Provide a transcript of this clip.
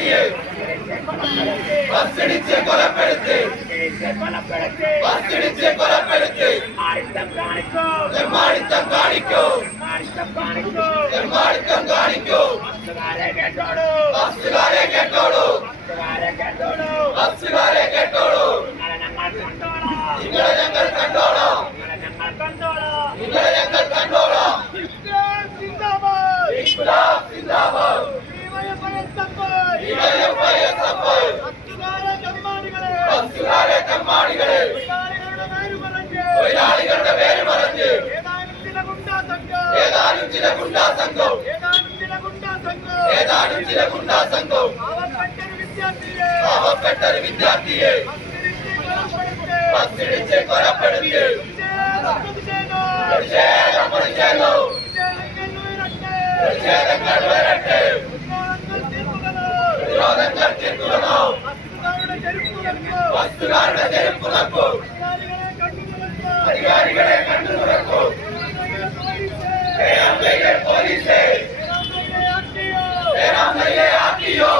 വിദ്യാർത്ഥിയെ ബസ്സിടിച്ച് കൊലപ്പെടുത്തി എമ്മാടിത്തം കാണിക്കൂ ബസ്സുകാരെ കേട്ടോളൂ ബസ്സുകാരെ കേട്ടോളൂ നിങ്ങളെ ഞങ്ങൾ കണ്ടോളാം നിങ്ങളെ ഞങ്ങൾ കണ്ടോളാം ഇൻക്ലാബ് സിന്ദാബാദ് ബസ്സുകാരെ തെമ്മാടികളെ തൊഴിലാളികളുടെ പേര് പറഞ്ഞ് ഏതാനും ചില ഗുണ്ടാ സംഘം പാവപ്പെട്ടൊരു വിദ്യാർത്ഥിയെ ബസ്സിടിച്ച് കൊലപ്പെടുത്തി പ്രതിഷേധങ്ങൾ വരട്ടെ പ്രതിരോധങ്ങൾ തീർക്കുമെന്നോ ബസ്സുകാരുടെ ചെരുപ്പ് നോക്കൂ അധികാരികളെ കണ്ടു തുറക്കൂ പോലീസേ ആർട്ടിഒ